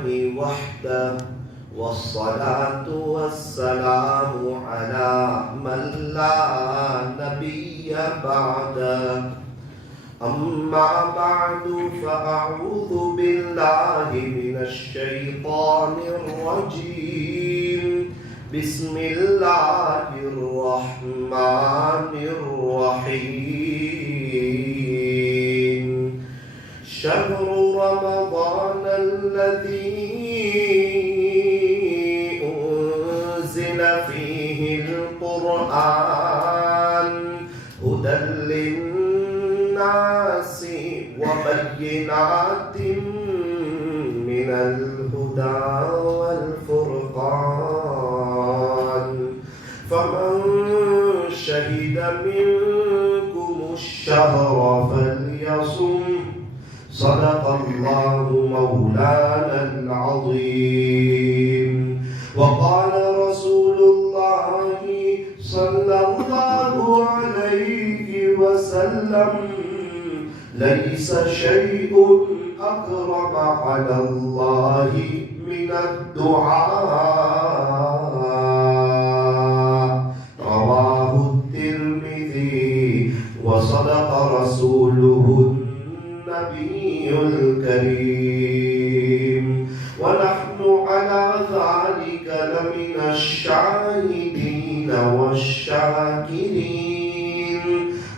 وحده والصلاة والسلام على من لا نبي بعده أما بعد فأعوذ بالله من الشيطان الرجيم بسم الله الرحمن الرحيم شهر رمضان الذي أنزل فيه القرآن هدى للناس وبينات من الهدى والفرقان فمن شهد منكم الشهر فليصم صدق الله مولانا العظيم وقال رسول الله صلى الله عليه وسلم ليس شيء أقرب على الله من الدعاء رواه الترمذي وصدق رسوله النبي الكريم ونحن على ذلك لمن الشاهدين والشاكرين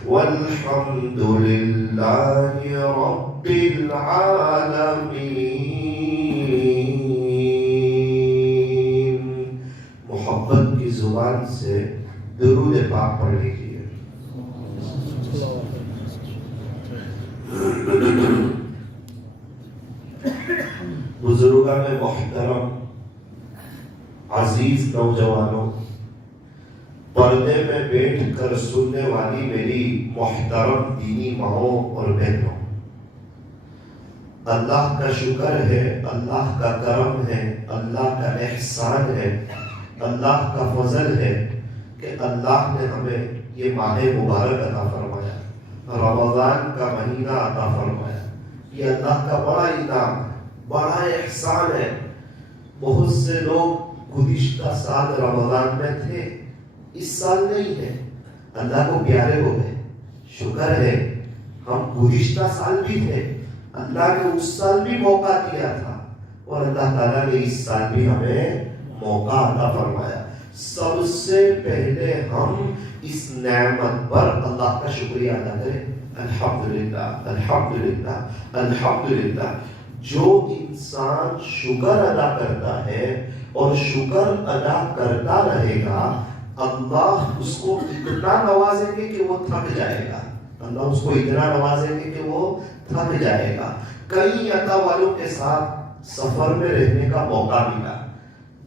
والحمد لله رب العالمين. محبت کی زبان سے درود پاک پڑھ لیجیے. بزرگان محترم، عزیز نوجوانوں، پردے میں بیٹھ کر سننے والی میری محترم دینی ماؤں اور بہنوں، اللہ کا شکر ہے، اللہ کا کرم ہے، اللہ کا احسان ہے، اللہ کا فضل ہے کہ اللہ نے ہمیں یہ ماہ مبارک عطا فرمایا، رمضان کا مہینہ عطا فرمایا. یہ اللہ کا بڑا انعام، بڑا احسان ہے. بہت سے لوگ گزشتہ سال رمضان میں تھے، اس سال نہیں ہے، اللہ کو پیارے ہو گئے. شکر ہے ہم گزشتہ سال بھی تھے، اللہ نے اس سال بھی موقع دیا تھا اور اللہ تعالیٰ نے اس سال بھی ہمیں موقع عطا فرمایا. سب سے پہلے ہم اس نعمت پر اللہ کا شکریہ ادا کریں. الحمدللہ الحمدللہ الحمدللہ. جو انسان شکر ادا کرتا ہے اور شکر ادا کرتا رہے گا، اللہ اس کو اتنا نوازیں گے کہ وہ تھک جائے گا. اللہ اس کو اتنا نوازیں گے کہ وہ تھک جائے گا. کئی اللہ والوں کے ساتھ سفر میں رہنے کا موقع ملا،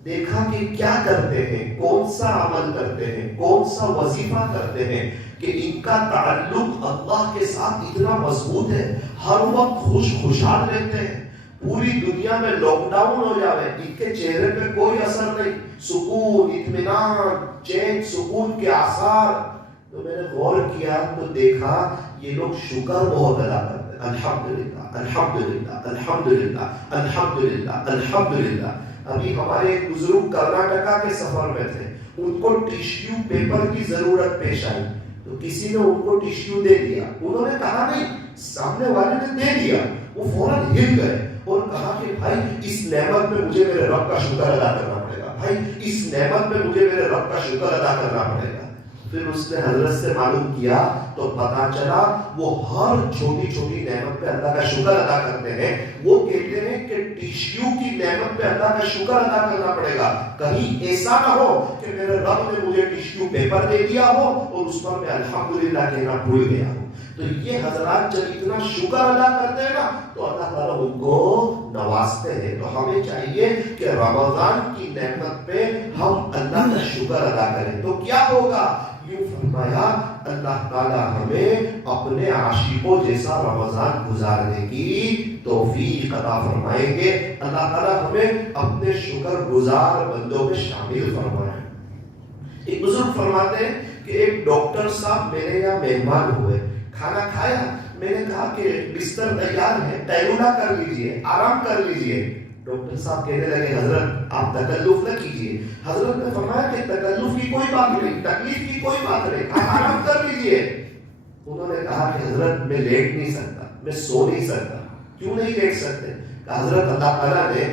دیکھا کہ کیا کرتے ہیں، کون سا عمل کرتے ہیں، کون سا وظیفہ کرتے ہیں کہ ان کا تعلق اللہ کے ساتھ اتنا مضبوط ہے. ہر وقت خوشحال رہتے ہیں. پوری دنیا میں لاک ڈاؤن ہو جاوے، ان کے چہرے پہ کوئی اثر نہیں، سکون، اطمینان، چین، سکون کے آثار. تو میں نے غور کیا تو دیکھا یہ لوگ شکر بہت ادا کرتے ہیں. الحمدللہ الحمدللہ الحمدللہ الحمدللہ الحمدللہ. ابھی ہمارے ایک بزرگ کرناٹکا کے سفر میں تھے، ان کو ٹیشو پیپر کی ضرورت پیش آئی تو کسی نے ان کو ٹیشو دے دیا. انہوں نے کہا نہیں، سامنے والے نے دے دیا. وہ فوراً ہل گئے اور کہا کہ بھائی اس نعمت میں مجھے میرے رب کا شکر ادا کرنا پڑے گا، بھائی اس نعمت میں مجھے میرے رب کا شکر ادا کرنا پڑے گا. پھر اس نے حضرت سے معلوم کیا تو پتا چلا وہ ہر چھوٹی چھوٹی نعمت پہ اللہ کا شکر ادا کرتے ہیں. وہ کہتے ہیں کہ ٹیشو کی نعمت پہ اللہ کا شکر ادا کرنا پڑے گا. کہیں ایسا نہ ہو کہ میرے رب نے مجھے ٹیشو پیپر دے دیا ہو اور اس پر میں الحمدللہ کہنا بھول گیا ہوں. تو یہ حضرات جب اتنا شکر ادا کرتے ہیں نا تو اللہ تعالیٰ ان کو نوازتے ہیں. تو ہمیں چاہیے کہ رمضان کی نعمت پہ ہم اللہ کا شکر ادا کریں. تو کیا ہوگا؟ یوں فرمایا اللہ تعالیٰ ہمیں اپنے عاشقوں جیسا رمضان گزارنے کی توفیق عطا فرمائیں گے. اللہ تعالیٰ ہمیں اپنے شکر گزار بندوں میں شامل فرمائیں. ایک بزرگ فرماتے ہیں کہ ایک ڈاکٹر صاحب میرے یہاں مہمان ہوئے، کھانا کھایا، میں نے کہا کہ بستر تیار ہے، قیلولہ کر لیجئے، آرام کر لیجئے. ڈاکٹر صاحب کہنے لگے حضرت آپ تکلف نہ کیجیے. حضرت نے فرمایا کہ تکلف کی کوئی بات نہیں, تکلیف کی کوئی بات نہیں, آپ آرام کر لیجیے. انہوں نے کہا کہ حضرت میں لیٹ نہیں سکتا, میں سو نہیں سکتا. کیوں نہیں لیٹ سکتے؟ کہ حضرت اللہ تعالیٰ نے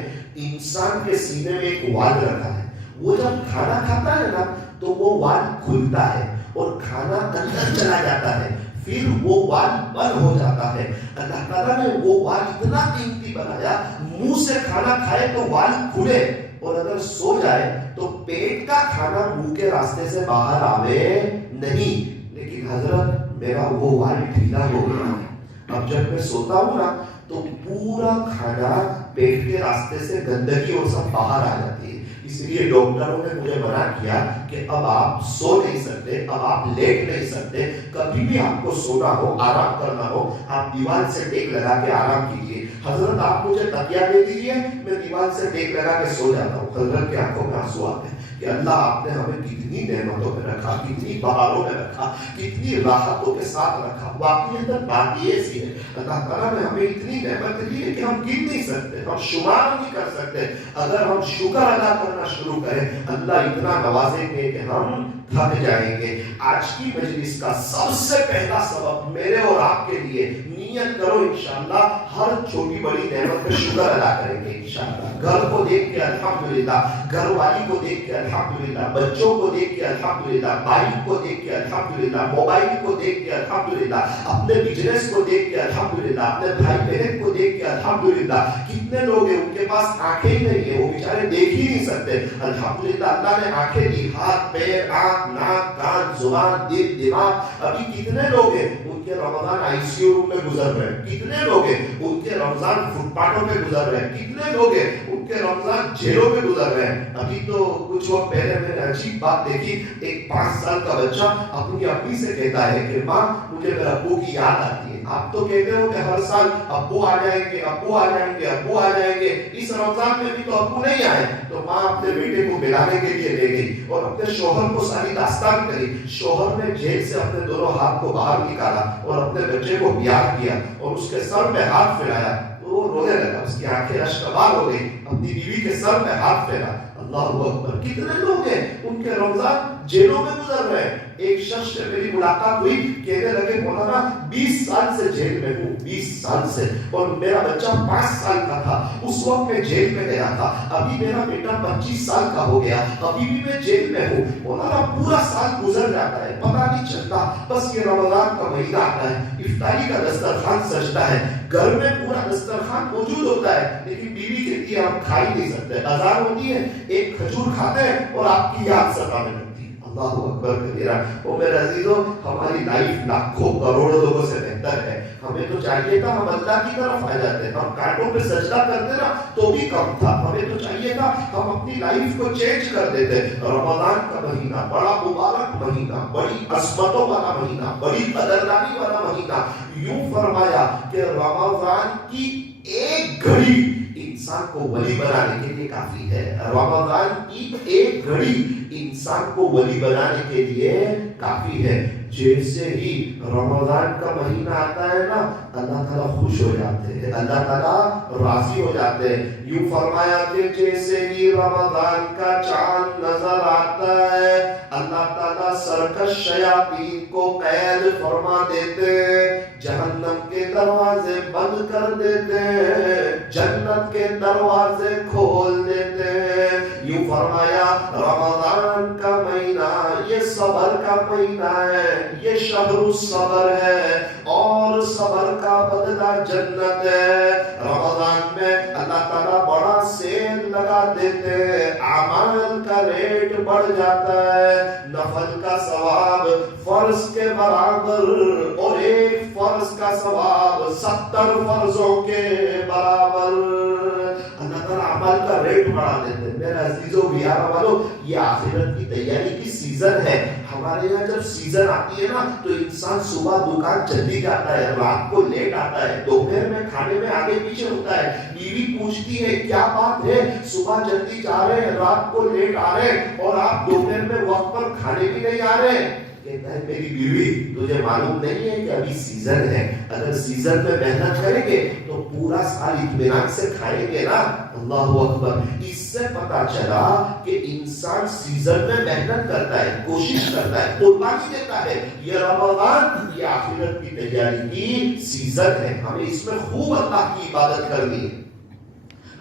انسان کے سینے میں ایک وال رکھا ہے, وہ جب کھانا کھاتا ہے نا تو وہ وال کھلتا ہے اور کھانا اندر چلا جاتا ہے, پھر وہ وال بند ہو جاتا ہے. اللہ تعالیٰ نے وہ وال اتنا قیمتی بنایا, منہ سے کھانا کھائے تو وال کھلے, اور اگر سو جائے تو پیٹ کا کھانا منہ کے راستے سے باہر آوے نہیں. لیکن حضرت میرا وہ وال ڈھیلا ہو گیا ہے, اب جب میں سوتا ہوں نا تو پورا کھانا پیٹ کے راستے سے گندگی اور سب باہر آ جاتی ہے. اس لیے ڈاکٹروں نے مجھے منع کیا کہ اب آپ سو نہیں سکتے, اب آپ لیٹ نہیں سکتے, کبھی بھی آپ کو سونا ہو, آرام کرنا ہو, آپ دیوار سے ٹیک لگا کے آرام کیجیے. حضرت آپ مجھے تکیہ دے دیجیے, میں دیوار سے ٹیک لگا کے سو جاتا ہوں. حضرت کی آنکھوں میں آنسو آتے ہیں کہ اللہ آپ نے ہمیں کتنی نعمتوں میں رکھا, کتنی بہاروں میں رکھا, کتنی راحتوں کے ساتھ رکھا. واقعی اندر بات یہ ایسی ہے, اللہ تعالیٰ نے ہمیں اتنی نعمت دی ہے کہ ہم گن نہیں سکتے, ہم شمار نہیں کر سکتے. اگر ہم شکر ادا کرنا شروع کریں, اللہ اتنا نوازیں گے کہ ہم تھک جائیں گے. آج کی مجلس کا سب سے پہلا سبب میرے اور آپ کے لیے, نیت کرو انشاءاللہ ہر چھوٹی بڑی نعمت پہ شکر ادا کریں گے انشاءاللہ. گھر کو دیکھ کے الحمدللہ, گھر والی کو دیکھ کے الحمدللہ, بچوں کو دیکھ کے الحمدللہ, بائک کو دیکھ کے الحمدللہ, موبائل کو دیکھ کے الحمدللہ, اپنے بزنس کو دیکھ کے الحمدللہ, اپنے بھائی بہن کو دیکھ کے الحمدللہ. کتنے لوگ ہیں ان کے پاس آنکھیں ہی نہیں ہیں, وہ بیچارے دیکھ ہی نہیں سکتے. الحمدللہ اللہ نے آنکھیں دی, ہاتھ, پیر, آنکھ, ناک, کان, زبان, دل, دماغ. ابھی کتنے لوگ ہیں ان کے رمضان آئی سی یو روم میں گزر رہے ہیں, کتنے لوگ ہیں ان کے رمضان فٹ پاتھوں پہ گزر رہے ہیں, کتنے لوگ ہیں ان کے رمضان جیلوں پہ گزر رہے ہیں. ابھی تو کچھ وقت پہلے میں نے عجیب بات دیکھی, ایک 5 سال کا بچہ اپنی امی سے کہتا ہے کہ ماں مجھے میرے ابو کی یاد آتی ہے. آپ تو کہتے ہو کہ ہر سال ابو آ جائیں گے, ابو آ جائیں گے, ابو آ جائیں گے, اس رمضان میں بھی تو ابو نہیں آئے. تو ماں اپنے بیٹے کو ملانے کے لیے لے گئی اور اپنے شوہر کو ساری داستان کہی. شوہر نے جیل سے اپنے دونوں ہاتھ کو باہر نکالا اور اپنے بچے کو پیار کیا اور اس کے سر پہ ہاتھ پھیلایا. وہ رونے لگا, اس کی آنکھیں اشکبار ہو گئی, اپنی بیوی کے سر پہ ہاتھ پھیلا. اللہ اکبر. کتنے لوگ ہیں ان کے رمضان جیلوں میں گزر رہے ہیں. ایک شخص سے میری ملاقات ہوئی, کہنے لگے مولانا 20 سال سے جیل میں ہوں, 20 سال سے, اور میرا بچہ 5 سال کا تھا اس وقت میں جیل میں گیا تھا, ابھی میرا بیٹا 25 سال کا ہو گیا, ابھی بھی میں جیل میں ہوں. مولانا پورا سال گزر جاتا ہے, پتہ نہیں چلتا, بس یہ رمضان کا مہینہ آتا ہے, افطاری کا دسترخوان سجتا ہے, گھر میں پورا دسترخوان موجود ہوتا ہے, لیکن بیوی کہتی ہے ہم کھا ہی نہیں سکتے. اذان ہوتی ہے, ایک کھجور کھاتے ہیں اور آپ کی یاد ستانے لگتی ہے. اللہ اکبر کبیرہ. او میرے عزیزو, ہماری لائف لاکھوں کروڑوں لوگوں سے بہتر ہے. ہمیں تو چاہیے تھا ہم اللہ کی طرف آ جاتے, ہم کانٹوں پہ سجدہ کرتے نا تو بھی کم تھا. ہمیں تو چاہیے تھا ہم اپنی لائف کو چینج کر دیتے. رمضان کا مہینہ بڑا مبارک مہینہ, بڑی عظمتوں والا مہینہ, بڑی قدردانی والا مہینہ. یوں فرمایا کہ رمضان کی ایک گھڑی انسان کو ولی بنانے کے لیے کافی ہے. رمضان کی ایک گھڑی انسان کو ولی بنانے کے لیے کافی ہے. جیسے ہی رمضان کا مہینہ آتا ہے نا, اللہ تعالیٰ خوش ہو جاتے ہیں, اللہ تعالیٰ راضی ہو جاتے ہیں. یوں فرمایا کہ جیسے ہی رمضان کا چاند نظر آتا ہے, اللہ تعالیٰ سرکش شیاطین کو قید فرما دیتے, جہنم کے دروازے بند کر دیتے, جنت کے دروازے کھول دیتے. یوں فرمایا رمضان کا مہینہ یہ صبر کا مہینہ ہے, یہ شہر الصبر ہے, اور صبر کا بدلہ جنت ہے. رمضان میں اللہ تعالیٰ بڑا سیل لگا دیتے, اعمال کا ریٹ بڑھ جاتا ہے, نفل کا ثواب فرض کے برابر اور ایک فرض کا ثواب 70 فرضوں کے برابر. اللہ تعالیٰ اعمال کا ریٹ بڑھا دیتے. میرے عزیزو بیارہ والو, یہ آخرت کی تیاری کی سیزن ہے. ہمارے یہاں جب سیزن آتی ہے نا تو انسان صبح دکان جلدی جاتا ہے, رات کو لیٹ آتا ہے, دوپہر میں کھانے میں آگے پیچھے ہوتا ہے. بیوی پوچھتی ہے کیا بات ہے, صبح جلدی جا رہے ہیں, رات کو لیٹ آ رہے ہیں, اور آپ دوپہر میں وقت پر کھانے بھی نہیں آ رہے ہیں. کہتا ہے میری بیوی تجھے معلوم نہیں ہے کہ ابھی سیزن ہے، اگر سیزن میں محنت کریں گے تو پورا سال اطمینان سے کھائیں گے نا۔ اللہ اکبر۔ اس سے پتا چلا کہ انسان سیزن میں محنت کرتا ہے، کوشش کرتا ہے، قربانی دیتا ہے۔ یہ رمضان یہ آخرت کی تیاری کی سیزن ہے، ہمیں اس میں خوب اللہ کی عبادت کرنی ہے۔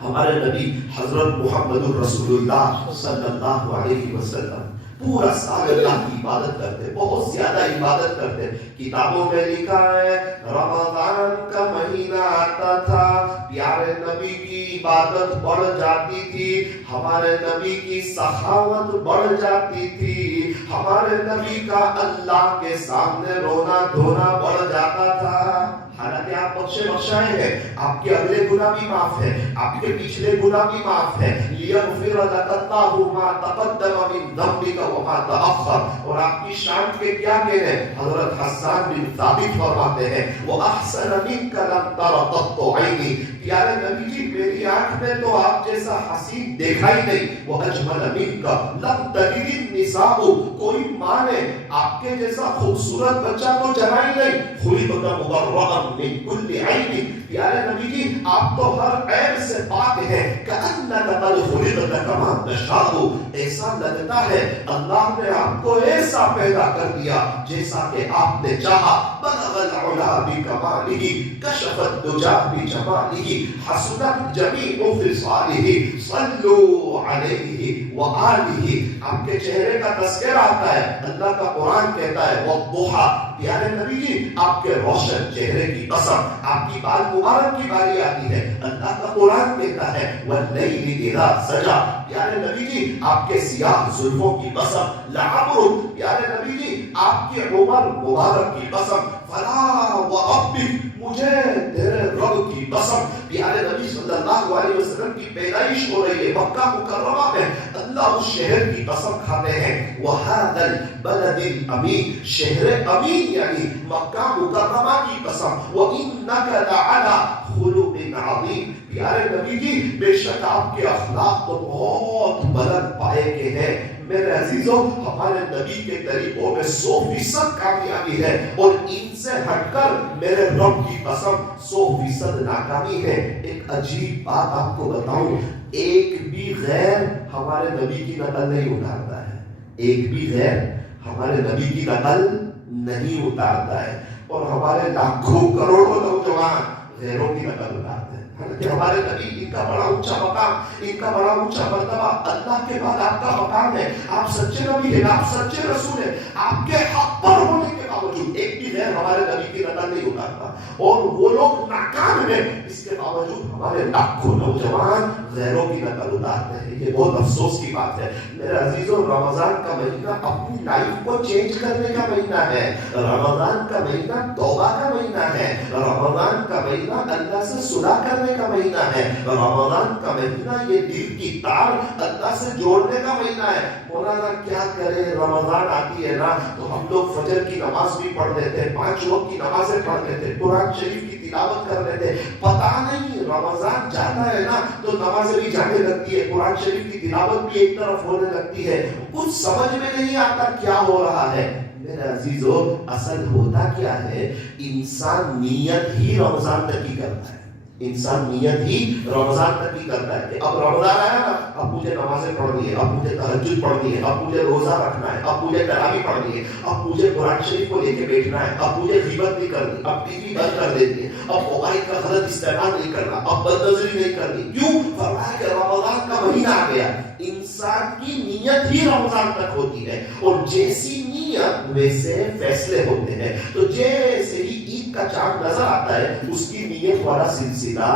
ہمارے نبی حضرت محمد الرسول اللہ صلی اللہ علیہ وسلم پورا سال اللہ کی عبادت کرتے، بہت زیادہ عبادت کرتے۔ کتابوں میں لکھا ہے رمضان کا مہینہ آتا تھا، پیارے نبی کی عبادت بڑھ جاتی تھی، ہمارے نبی کی سخاوت بڑھ جاتی تھی، ہمارے نبی کا اللہ کے سامنے رونا دھونا بڑھ جاتا تھا۔ حالانکہ آپ بخشے بخشائے ہیں، آپ کے اگلے گناہ بھی معاف ہے، آپ کے پچھلے گناہ بھی معاف ہے۔ لیغفر لک اللہ ما تقدم من ذنبک وما تأخر۔ اور آپ کی شان کے کیا کہنے؟ حضرت حسان بن ثابت فرماتے ہیں وَأَحْسَنَ مِنْكَ لَمْ تَرَ قَطُّ عَيْنِي۔ پیارے نبی جی میری آنکھ میں تو آپ جیسا حسین دیکھا ہی نہیں۔ وَأَجْمَلَ مِنْكَ لَمْ تَلِدِ النِّسَاءُ۔ کوئی ماں نے آپ کے جیسا خوبصورت بچہ تو جنا ہی نہیں۔ خُلِقْتَ مُبَرَّأً من کل عیب۔ پیارے نبی جی آپ تو ہر عیب سے پاک ہیں۔ کأنک قد خلقت کما تشاء۔ ایسا لگتا ہے اللہ نے آپ کو ایسا پیدا کر دیا جیسا کہ آپ نے چاہا۔ بلغ العلا بکمالہ، کشف الدجا بجمالہ، حسنت جمیع خصالہ، صلوا علیہ وآلہ۔ آپ کے چہرے کا تذکرہ آتا ہے، اللہ کا قرآن کہتا ہے والضحیٰ۔ پیارے نبی جی آپ کے روشن چہرے کی قسم، آپ کی بال مبارک کی باری آتی ہے، اللہ کا قرآن کہتا ہے واللیل اذا سجا۔ پیارے نبی جی آپ کے سیاہ زلفوں کی قسم لعمر۔ پیارے نبی جی آپ کی عمر مبارک کی قسم فلا وربک، مجھے تیرے رب کی قسم۔ پیارے نبی صلی اللہ علیہ وسلم کی پیدائش ہو رہی ہے مکہ مکرمہ میں، اللہ اس شہر کی قسم کھاتے ہیں وَهَذَا الْبَلَدِ الْأَمِينِ، شہر امین یعنی مکہ مکرمہ کی قسم وَإِنَّكَ لَعَلَىٰ خُلُقٍ عَظِيمٍ۔ پیارے نبی جی بے شک آپ کے اخلاق تو بہت بلند پائے کے ہیں۔ میرے عزیزوں ہمارے نبی کے طریقوں میں 100% کامیابی ہے، اور ان سے ہٹ کر میرے رب کی قسم 100% ناکامی ہے۔ ایک عجیب بات آپ کو بتاؤں، ایک بھی غیر ہمارے نبی کی نقل نہیں اتارتا ہے، ایک بھی غیر ہمارے نبی کی نقل نہیں اتارتا ہے، اور ہمارے لاکھوں کروڑوں نوجوان غیروں کی نقل اتارتے ہیں۔ کہ ہمارے نبی ان کا بڑا اونچا مقام، ان کا بڑا اونچا مرتبہ، اللہ کے بعد آپ کا مقام ہے، آپ سچے نبی ہیں، آپ سچے رسول ہیں، آپ کے حق پر ہونے کے باوجود ایک بھی غیر ہمارے نبی کی نقل نہیں اتارتا، اور وہ لوگ ناکام ہیں، اس کے باوجود ہمارے لاکھوں نوجوان غیروں کی نقل اتارتے ہیں۔ یہ بہت افسوس کی بات ہے۔ میرے عزیزوں رمضان کا مہینہ اپنی لائف کو چینج کرنے کا مہینہ ہے، رمضان کا مہینہ توبہ کا مہینہ ہے، رمضان کا مہینہ اللہ سے صلح کرنے کا مہینہ ہے، رمضان کا مہینہ یہ دل کی تار اللہ سے جوڑنے کا مہینہ ہے۔ مولانا کیا کرے، رمضان آتی ہے نا تو ہم لوگ فجر کی نماز بھی پڑھ لیتے ہیں، 5 وقت کی نمازیں پڑھ لیتے ہیں، قرآن شریف کی تلاوت کر لیتے ہیں، پتہ نہیں رمضان جاتا ہے نا تو نمازیں بھی جانے لگتی ہے، قرآن شریف کی تلاوت بھی ایک طرف ہونے لگتی ہے، کچھ سمجھ میں نہیں آتا کیا ہو رہا ہے۔ میرے عزیزو اصل ہوتا کیا ہے، انسان نیت ہی رمضان تک کی کرتا ہے، انسان نیت ہی رمضان تک ہی کرتا ہے کہ اب رمضان آیا نا، اب مجھے نمازیں پڑھنی ہے، اب مجھے تہجد پڑھنی ہے، اب مجھے روزہ رکھنا ہے، اب مجھے تراویح پڑھنی ہے، اب مجھے قرآن شریف کو لے کے بیٹھنا ہے، اب مجھے غیبت نہیں کرنی، اب ٹی وی بند کر دینی ہے، اب موبائل کا غلط استعمال نہیں کرنا، اب بد نظری نہیں کرنی۔ کیوں؟ فرمایا کہ رمضان کا مہینہ آ گیا۔ انسان کی نیت ہی رمضان تک ہوتی ہے، اور جیسی نیت ویسے فیصلے ہوتے ہیں، تو جیسے ہی عید کا چاند نظر آتا ہے اس کی نیت والا سلسلہ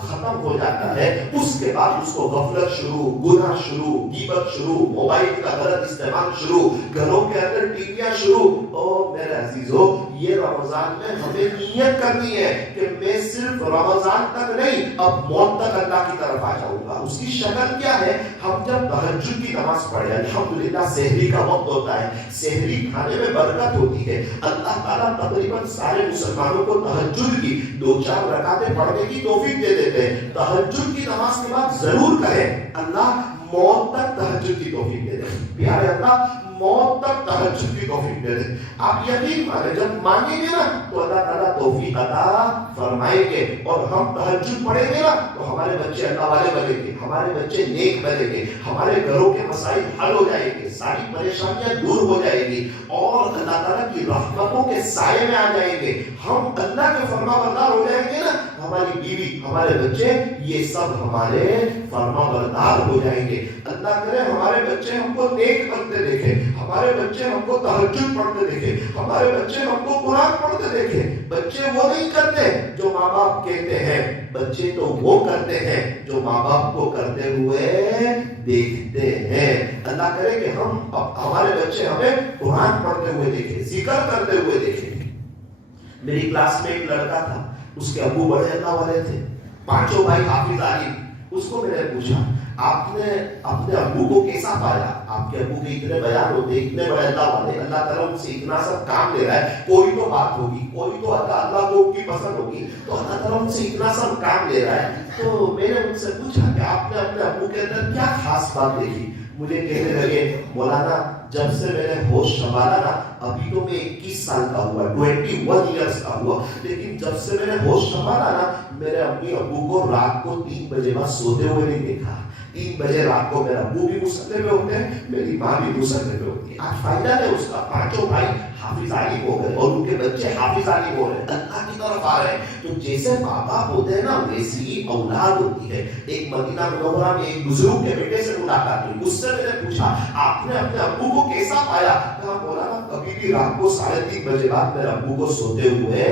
ختم ہو جاتا ہے، اس کے بعد اس کو غفلت شروع، گناہ شروع، غیبت شروع، موبائل کا غلط استعمال شروع، گھروں کے اندر ٹیویاں شروع۔ او میرے عزیزو یہ رمضان میں ہمیں نیت کرنی ہے کہ میں صرف رمضان تک نہیں اب موت تک اللہ کی طرف آ جاؤں گا۔ اس کی شکل کیا ہے؟ ہم جب تہجد کی نماز پڑھیں، الحمدللہ سحری کا وقت ہوتا ہے، سحری کھانے میں برکت ہوتی ہے، اللہ تعالیٰ تقریباً سارے مسلمانوں کو تہجد کی 2-4 رکعتیں پڑھنے کی توفیق دے دیتے ہیں۔ تہجد کی نماز کے بعد ضرور کہیں اللہ موت تک تہجد کی توفیق دے دے پیارے اللہ موت تک تہجد کی توفیق دے دے آپ یقین مانیں جب مانیں گے نا تو اللہ تعالیٰ توفیق عطا فرمائیں گے اور ہم تہجد پڑھیں گے نا تو ہمارے بچے اللہ والے بنیں گے ہمارے بچے نیک بنیں گے ہمارے گھروں کے مسائل حل ہو جائیں گے ساری پریشانیاں دور ہو جائیں گی اور اللہ تعالیٰ کی رحمتوں کے سائے میں آ جائیں گے ہم اللہ کے فرما بردار ہو جائیں گے نا ہماری بیوی ہمارے بچے یہ سب ہمارے فرما بردار ہو جائیں گے اللہ کرے ہمارے بچے ہم کو نیک بنتے دیکھیں ہمارے بچے ہم کو تہجد پڑھتے دیکھیں ہمارے بچے ہم کو قرآن پڑھتے دیکھیں بچے وہ نہیں کرتے جو ماں باپ کہتے ہیں بچے تو وہ کرتے ہیں جو ماں باپ کو کرتے ہوئے دیکھتے ہیں اللہ کرے کہ ہم ہمارے بچے ہمیں قرآن پڑھتے ہوئے دیکھیں ذکر کرتے ہوئے دیکھیں میری کلاس میں ایک لڑکا تھا اس کے ابو بڑے اللہ والے تھے پانچوں بھائی حافظ عالم اس کو میں نے پوچھا آپ نے اپنے ابو کو کیسا پایا آپ کے ابو کے اتنے بیان ہوتے اتنے بڑے اللہ والے اللہ تعالیٰ ان سے اتنا سب کام لے رہا ہے کوئی تو بات ہوگی کوئی تو اللہ کو کی پسند ہوگی تو اللہ تعالیٰ ان سے اتنا سب کام لے رہا ہے تو میں نے ان سے پوچھا کہ آپ نے اپنے ابو کے اندر کیا خاص بات دیکھی مجھے کہنے لگے مولانا جب سے میں نے ہوش سنبھالا نا ابھی تو میں 21 سال کا ہوا 21 ایئرس کا ہوا لیکن جب سے میں نے ہوش سنبھالا نا میرے امی ابو کو رات کو 3 بجے بعد سوتے ہوئے نہیں دیکھا 3 بجے رات کو میرا ابو بھی مصلے میں ہوتے ہیں میری ماں بھی مصلے میں ہوتی ہے آج فائدہ ہے اس کا پانچوں بھائی حافظ عالم ہو گئے اور ان کے بچے حافظ عالم ہو رہے ہیں اللہ کی طرف آ رہے ہیں تو جیسے ماں باپ ہوتے ہیں نا ویسی اولاد ہوتی ہے ایک مدینہ منورہ میں ایک بزرگ کے بیٹے سے ملاقات ہوئی اس سے میں نے پوچھا آپ نے اپنے ابو کو کیسا پایا کہا مولانا کبھی بھی رات کو 3:30 بجے بعد میرے ابو کو سوتے ہوئے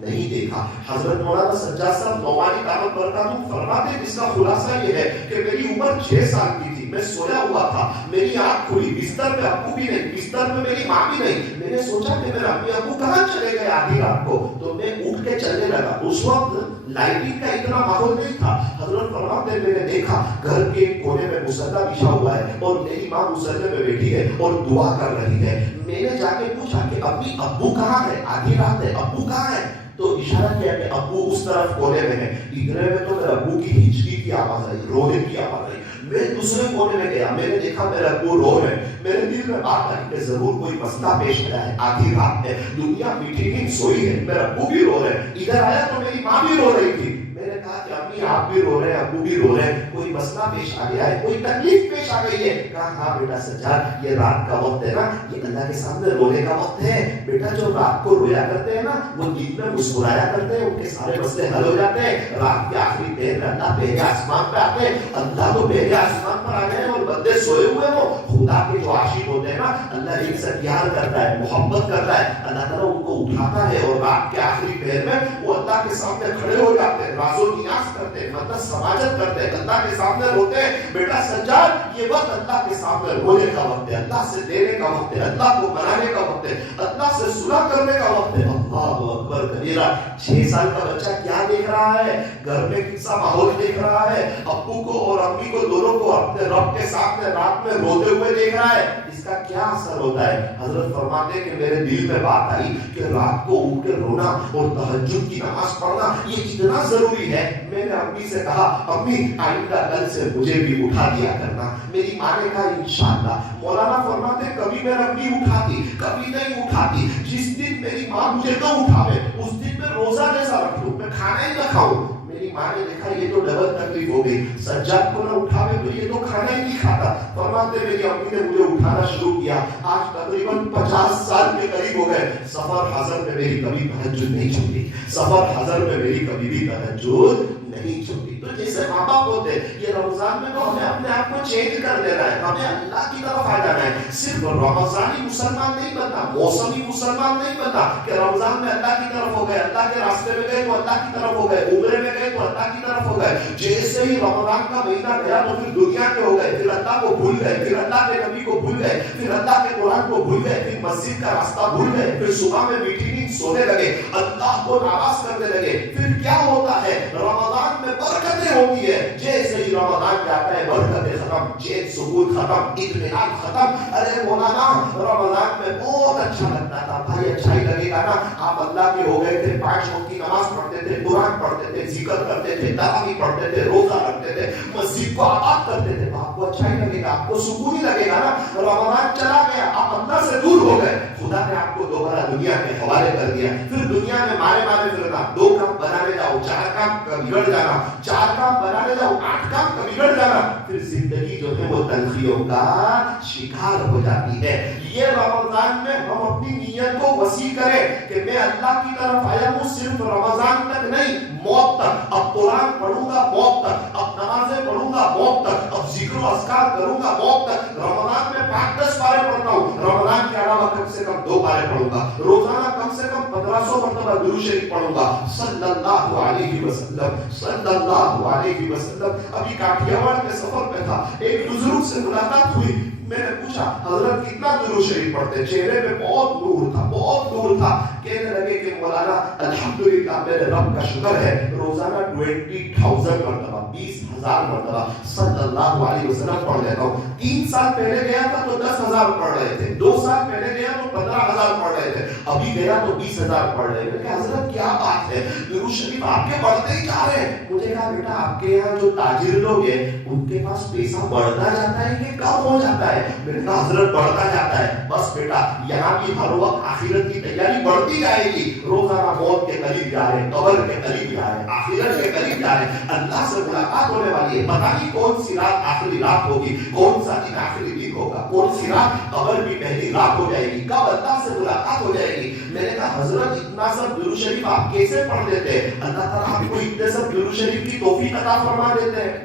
نہیں دیکھا حضرت مولانا سجاد صاحب نعمانی دعوت برکاتہ فرماتے ہیں اس کا خلاصہ یہ ہے کہ میری عمر 6 سال کی تھی میں سویا ہوا تھا میری آنکھ کھلی بستر پہ ابو بھی نہیں بستر میں میری ماں بھی نہیں میں نے سوچا کہ میرے امی ابو کہاں چلے گئے آدھی رات کو تو میں اٹھ کے چلنے لگا اس وقت لائٹنگ کا اتنا ماحول نہیں تھا حضرت فرماتے ہیں میں نے دیکھا گھر کے کونے میں مصلی بچھا ہوا ہے اور میری ماں مصلی میں بیٹھی ہے اور دعا کر رہی ہے میں نے جا کے پوچھا کہ امی ابو کہاں ہے آدھی رات ہے ابو کہاں ہے تو اشارہ کیا کہ ابو اس طرف کونے میں ہے ادھر میں تو میرے ابو کی ہچکی کی آواز آئی رونے کی آواز آئی میں دوسرے کونے میں گیا میں نے دیکھا میرے ابو رو رہے ہیں میرے دل میں بات آئی کہ ضرور کوئی مسئلہ پیش آیا ہے آدھی رات ہے دنیا میٹھی نیند سوئی ہے میرے ابو بھی رو رہے ہیں ادھر آیا تو میری ماں بھی رو رہی تھی میں نے کہا کہ امی آپ بھی رو رہے ہیں ابو بھی رو رہے ہیں کوئی مسئلہ پیش آ گیا ہے کوئی تکلیف پیش آ گئی ہے کہا ہاں بیٹا سجاد یہ رات کا وقت ہے نا یہ اللہ کے سامنے رونے کا وقت ہے بیٹا جو رات کو رویا کرتے ہیں نا وہ دن میں مسکرایا کرتے ہیں ان کے سارے مسئلے حل ہو جاتے ہیں رات کے آخری پہر میں اللہ پہلے آسمان پہ آتے ہیں اللہ تو پہلے آسمان پر آ گئے اور بندے سوئے ہوئے ہو خدا کے جو عاشق ہوتے ہیں نا اللہ ان سے پیار کرتا ہے محبت کرتا ہے اللہ تعالیٰ ان کو اٹھاتا ہے اور رات کے آخری پہر میں وہ اللہ کے سامنے کھڑے ہو جاتے ہیں راز و نیاز کرتے ہیں مطلب سماجت کرتے ہیں اللہ کے سامنے روتے ہیں بیٹا سجاد یہ وقت اللہ کے سامنے رونے کا وقت ہے اللہ سے دینے کا وقت ہے اللہ کو منانے کا وقت ہے اللہ سے صلح کرنے کا وقت ہے اللہ اکبر کبیرہ 6 سال کا بچہ کیا دیکھ رہا ہے گھر میں کیسا ماحول دیکھ رہا ہے ابو کو اور امی کو دونوں کو اپنے رب کے سامنے رات میں روتے ہوئے دیکھ رہا ہے اس کا کیا اثر ہوتا ہے حضرت فرماتے ہیں کہ میرے دل میں بات آئی کہ رات کو اٹھ کے رونا اور تہجد کی نماز پڑھنا یہ اتنا ضروری ہے میں نے امی سے کہا امی آئندہ کل سے مجھے بھی اٹھا دیا کرنا میری ماں نے کہا انشاءاللہ مولانا فرماتے ہیں کبھی میرا امی اٹھاتی کبھی نہیں اٹھاتی جس دن میری ماں مجھے نہ اٹھاوے اس دن میں روزہ جیسا رکھ لوں میں کھانا ہی نہ کھاؤں میری ماں نے دیکھا یہ تو ڈبل تکلیف ہو گئی سجاد کو نہ اٹھاوے تو یہ تو کھانا ہی نہیں کھاتا فرماتے میری امی نے مجھے اٹھانا شروع کیا آج تقریباً 50 سال کے قریب ہو گئے سفر حضر میں میری کبھی تہجد نہیں چھوٹی سفر حضر میں میری کبھی بھی تہجد نہیں چھوٹی تو جیسے ماں باپ ہوتے یہ رمضان میں تو ہمیں اپنے آپ کو چینج کر دینا ہے ہمیں اللہ کی طرف آ جانا ہے صرف رمضانی مسلمان نہیں بننا موسمی مسلمان نہیں بننا کہ رمضان میں اللہ کی طرف ہو گئے اللہ کے راستے میں گئے تو اللہ کی طرف ہو گئے عمرے میں گئے تو اللہ کی طرف ہو گئے جیسے ہی رمضان کا مہینہ گیا تو پھر دنیا کے ہو گئے پھر اللہ کو بھول گئے پھر اللہ کے نبی کو بھول گئے پھر اللہ کے قرآن کو بھول گئے پھر مسجد کا راستہ بھول گئے پھر صبح میں میٹھی نیند سونے لگے اللہ کو ناراض کرنے لگے پھر کیا ہوتا ہے رمضان میں برکتیں ہوتی ہے جیسے ہی رمضان جاتا ہے برکتیں ختم, چین سکون ختم, اطمینان ختم. ارے مولانا رمضان میں بہت اچھا لگتا تھا. بھائی اچھا ہی لگے گا نا, آپ اللہ کے ہو گئے تھے, 5 وقت کی نماز پڑھتے تھے, قرآن پڑھتے تھے, ذکر کرتے تھے, تراویح پڑھتے تھے, روزہ رکھتے تھے, مسجد کو آباد کرتے تھے, تو آپ کو اچھا ہی لگے گا, آپ کو سکون ہی لگے گا نا. رمضان چلا گیا, آپ اللہ سے دور ہو گئے, خدا نے آپ کو دوبارہ دنیا کے حوالے کر دیا. پھر دنیا میں مارے پھرنا, 2 کام بنانے جاؤ, 4 کام کا بگڑ جانا, 4 کام بنانے جاؤ, 8 کام کا بگڑ جانا. پھر زندگی جو ہے وہ تلخیوں کا شکار ہو جاتی ہے. یہ رمضان میں ہم اپنی نیت کو وسیع کریں کہ میں اللہ کی طرف آیا ہوں صرف رمضان تک نہیں, موت تک. اب قرآن پڑھوں گا موت تک, اب نمازیں پڑھوں گا موت تک, اب ذکر و اذکار کروں گا موت تک. رمضان میں 5-10 پارے پڑھتا ہوں, رمضان کے علاوہ کم سے کم 2 پارے پڑھوں گا. روزانہ کم سے کم 1500 مرتبہ درود شریف پڑھوں گا صلی اللہ علیہ وسلم, صلی اللہ علیہ وسلم. ابھی کاٹھیاواڑ کے سفر پہ تھا, ایک بزرگ سے ملاقات ہوئی. میں نے پوچھا حضرت کتنا درود شریف پڑھتے؟ چہرے پہ بہت نور تھا, بہت نور تھا. کہنے لگے کہ مولانا الحمدللہ میرے رب کا شکر ہے, روزانہ 20,000 مرتبہ, 20,000 مرتبہ صلی اللہ علیہ وسلم پڑھ لیتا ہوں. 3 سال پہلے گیا تھا تو 10,000 پڑھ رہے تھے, 2 سال پہلے گیا تو 15,000 پڑھ رہے تھے, ابھی گیا تو 20,000 پڑھ رہے تھے. حضرت کیا بات ہے, درود شریف آپ کے بڑھتے ہی جا رہے ہیں. مجھے کہا بیٹا آپ کے یہاں جو تاجر لوگ ہیں ان کے پاس پیسہ بڑھتا جاتا ہے کہ کم ہو جاتا ہے؟ میں نے کہا حضرت بڑھتا جاتا ہے. بس بیٹا یہاں بھی ہر وقت آخرت کی تیاری بڑھتی جائے گی. روزانہ موت کے قریب جا رہے ہیں, قبر کے قریب جا رہے ہیں, آخرت کے قریب جا رہے ہیں, اللہ سے ملاقات ہونے والی ہے. پتہ نہیں کون سی رات آخری رات ہوگی, کون سا دن آخری دن ہوگا, کون سی رات قبر کی پہلی رات ہو جائے گی, کب اللہ سے ملاقات ہو جائے گی. میں نے کہا حضرت اتنا سب درود شریف آپ کیسے پڑھ لیتے ہیں؟ اللہ تعالیٰ آپ کو اتنے سب درود شریف کی توفیق عطا فرما دیتے ہیں.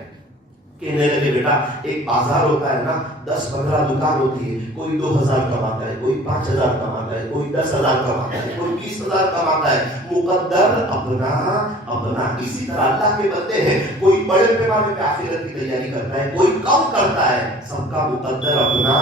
کہنے لگے بیٹا ایک بازار ہوتا ہے نا, 10-15 دکان ہوتی ہے, کوئی 2,000 کماتا ہے, کوئی 5,000 کماتا ہے, کوئی 10,000 کماتا ہے, کوئی 20,000 کماتا ہے. مقدر اپنا اپنا. اسی طرح اللہ کے بندے ہیں, کوئی بڑے پیمانے پہ آخرت کی تیاری کرتا ہے, کوئی کم کرتا ہے, سب کا مقدر اپنا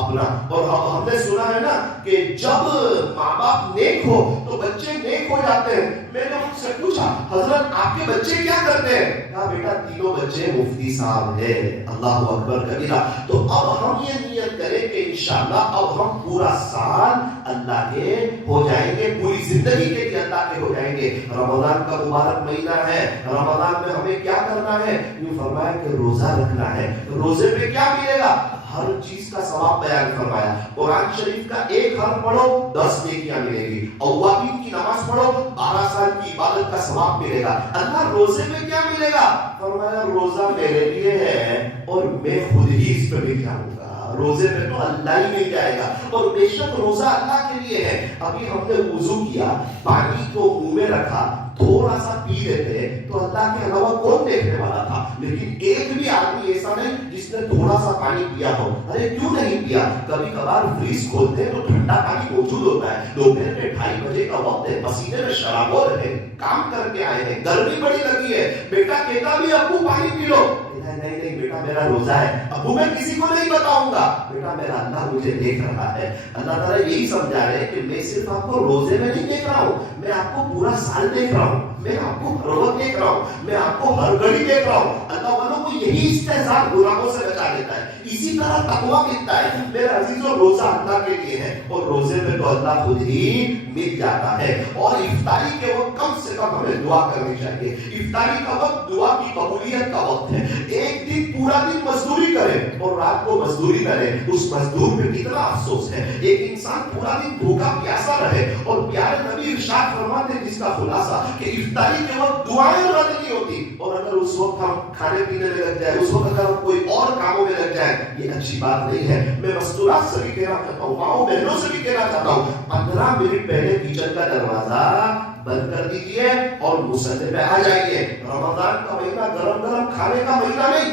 اپنا. اور ہم نے سنا ہے نا کہ جب ماں باپ نیک ہو تو بچے نیک ہو جاتے ہیں. میں نے ان سے پوچھا حضرت آپ کے بچے کیا کرتے ہیں؟ کہا بیٹا تینوں بچے مفتی صاحب ہے. اللہ اکبر کبیرہ. تو اب ہم یہ نیت کریں کہ انشاءاللہ اب ہم پورا سال اللہ کے ہو جائیں گے, پوری زندگی کے لیے اللہ کے ہو جائیں گے. رمضان کا مبارک مہینہ ہے, رمضان میں ہمیں کیا کرنا ہے؟ یہ فرمایا کہ روزہ رکھنا ہے. روزے پہ کیا ملے گا؟ ہر چیز کا ثواب بیان فرمایا. قرآن شریف کا 1 حرف پڑھو 10 نیکیاں ملے گی. اوابین کی نماز پڑھو 12 سال کی عبادت کا ثواب ملے گا. اللہ روزے میں کیا ملے گا؟ فرمایا روزہ میرے لیے ہے اور میں خود ہی اس پہ مل جاؤں گا. روزے میں تو اللہ ہی مل جائے گا. اور بے شک روزہ اللہ کے لیے ہے. ابھی ہم نے وضو کیا, پانی کو منہ میں رکھا, تھوڑا سا پی لیتے تو اللہ کے علاوہ کون دیکھنے والا تھا؟ لیکن ایک بھی آدمی ایسا نہیں جس نے تھوڑا سا پانی پیا ہو. ارے کیوں نہیں پیا؟ کبھی کبھار فریز کھولتے تو ٹھنڈا پانی موجود ہوتا ہے. دوپہر میں 2:30 بجے کا وقت ہے, پسینے میں شرابور ہے, کام کر کے آئے ہیں, گرمی بڑی لگی ہے, بیٹا کہتا بھی ابو پانی پی لو. نہیں بیٹا میرا روزہ ہے, ابو میں کسی کو نہیں بتاؤں گا. بیٹا میرا اللہ مجھے دیکھ رہا ہے. اللہ تعالیٰ یہی سمجھا رہے کہ میں صرف آپ کو روزے میں نہیں دیکھ رہا ہوں, میں آپ کو پورا سال دیکھ رہا ہوں, میں آپ کو ہر وقت دیکھ رہا ہوں, میں آپ کو ہر گھڑی دیکھ رہا ہوں. اللہ والوں کو یہی استحصال گناہوں سے بچا دیتا ہے. اسی طرح تقویٰ ملتا ہے. میرے عزیزوں روزہ اللہ کے لیے ہے اور روزے میں تو اللہ خود ہی مل جاتا ہے. اور افطاری کے وقت کم سے کم ہمیں دعا کرنی چاہیے. افطاری کا وقت دعا کی قبولیت کا وقت ہے. ایک دن پورا دن مزدوری کرے اور رات کو مزدوری کرے, اس مزدور پہ کتنا افسوس ہے. ایک انسان پورا دن بھوکا پیاسا رہے. اور پیارے نبی ارشاد فرماتے ہیں جس کا خلاصہ کہ افطاری کے وقت دعائیں رد نہیں ہوتی, اور اگر اس وقت ہم کھانے پینے میں لگ جائے, اس وقت اگر ہم کوئی اور کاموں میں لگ جائے, یہ اچھی بات نہیں ہے. میں مستورات سے بھی کہنا چاہتا ہوں, ماؤں بہنوں سے بھی کہنا چاہتا ہوں, 15 منٹ پہلے کچن کا دروازہ بند کر دیجئے اور مصلی پہ آ جائیے. رمضان کا مہینہ گرم گرم کھانے کا مہینہ نہیں,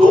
2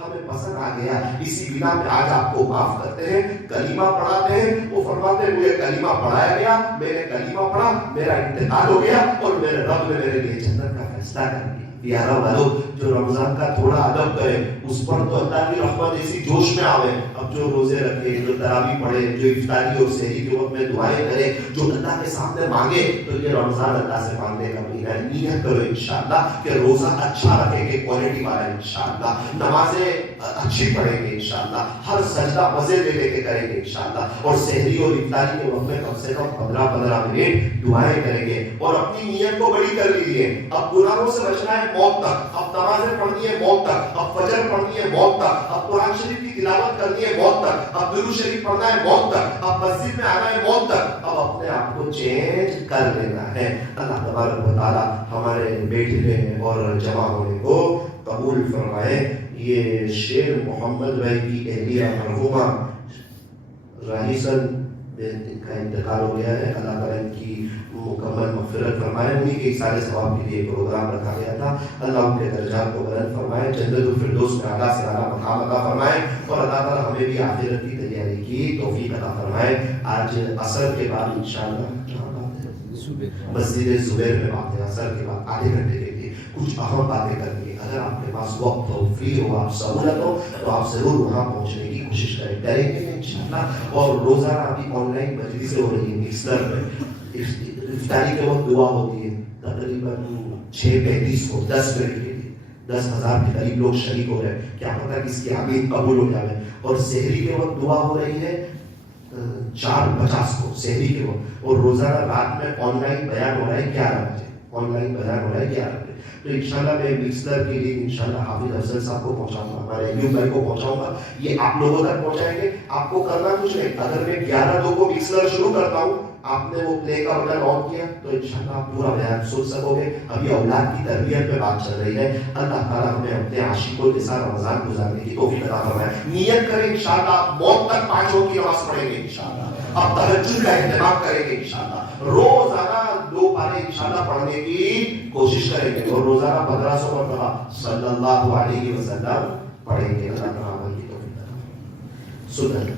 ہمیں پسند آ گیا، اسی بنا پہ آج آپ کو معاف کرتے ہیں، کلمہ پڑھاتے ہیں۔ وہ فرماتے ہیں مجھے کلمہ پڑھایا گیا، میں نے کلمہ پڑھا، میرا انتقال ہو گیا اور میرے رب نے میرے لیے جنت کا فیصلہ کر دیا۔ پیارا والو، جو رمضان کا تھوڑا ادب کرے اس پر تو اللہ کی رحمت ایسی جوش میں آوے۔ اب جو روزے رکھے، جو تراویح پڑھے، جو افطاری اور سحری کے وقت میں دعائیں کرے، جو اللہ کے سامنے مانگے، تو یہ رمضان اللہ سے مانگنے کا مہینہ ہے۔ نیت کرو انشاءاللہ کہ روزہ اچھا رکھیں گے، کوالٹی والا انشاءاللہ، نمازیں اچھی پڑھیں گے انشاءاللہ، ہر سجدہ مزے لے لے کے کریں گے انشاءاللہ، اور سحری اور افطاری کے وقت میں کم سے کم 15 منٹ دعائیں کریں گے، اور اپنی نیت کو بڑی کر لیجیے۔ اب گناہوں سے بچنا ہے موت تک، اب نمازیں پڑھنی ہے موت تک، اب فجر پڑھنی ہے موت تک، اب قرآن شریف کی تلاوت کرنی ہے موت تک، اب درود شریف پڑھنا ہے موت تک، اب مسجد میں آنا ہے موت تک، اب اپنے آپ کو چینج کر لینا ہے۔ اللہ تبارک و تعالی ہمارے بیٹھنے اور جمع ہونے کو قبول فرمائے۔ یہ شیر محمد بھائی کی اہلیہ مرحومہ راہیسن کا انتقال ہو گیا ہے، اللہ تعالیٰ ان کی مکمل مغفرت فرمائے۔ انہی کے اصالہ ثواب کے لیے پروگرام رکھا گیا تھا، اللہ ان کے درجات کو بلند فرمائے، جنت الفردوس میں اعلیٰ سے اعلیٰ مقام عطا فرمائے، اور اللہ تعالیٰ ہمیں بھی آخرت کی تیاری کی توفیق عطا فرمائے۔ آج عصر کے بعد انشاءاللہ مسجد زبیر میں بات ہے، عصر کے بعد آدھے گھنٹے کے لیے کچھ اہم باتیں کرنی ہے۔ اگر آپ کے پاس وقت ہو، فری ہو، آپ سہولت ہو، تو آپ ضرور وہاں پہنچنے کی کوشش کریں گے انشاءاللہ۔ اور روزانہ ابھی آن لائن مجلسیں ہو رہی ہیں مکسلر میں، افطاری کے وقت دعا ہوتی ہے، تقریباً 6:35 کو 10 منٹ کے لیے 10,000 کے قریب لوگ شریک ہو رہے ہیں، کیا پتہ کس کی آمین قبول ہو جائے۔ اور سحری کے وقت دعا ہو رہی ہے 4:50 کو سحری کے وقت، اور روزانہ رات میں آن لائن بیان ہو رہا ہے 11 بجے، آن لائن بیان ہو رہا ہے 11 بجے۔ تو انشاءاللہ میں مکسلر کے لیے انشاءاللہ حافظ افضل صاحب کو پہنچاؤں گا، ہمارے ایوب بھائی کو پہنچاؤں گا، یہ آپ لوگوں تک پہنچائیں گے۔ آپ کو کرنا کچھ نہیں، اگر میں 11:02 کو مکسلر شروع کرتا ہوں، آپ نے وہ پلے کا بٹن آن کیا تو انشاءاللہ آپ پورا بیان سن سکو گے۔ ابھی اولاد کی تربیت پہ بات چل رہی ہے، اللہ تعالیٰ ہمیں اپنے عاشقوں کے ساتھ رمضان گزارنے کی توفیق عطا فرمائے۔ نیت کریں انشاءاللہ موت تک 5 وقت کی نماز پڑھیں گے انشاءاللہ، اب تہجد کا اہتمام کریں گے انشاءاللہ، روزانہ 2 پارے انشاءاللہ پڑھنے کی کوشش کریں گے، اور روزانہ 1500 مرتبہ صلی اللہ علیہ وسلم پڑھیں گے۔ اللہ تعالیٰ کی توفیق عطا فرمائے۔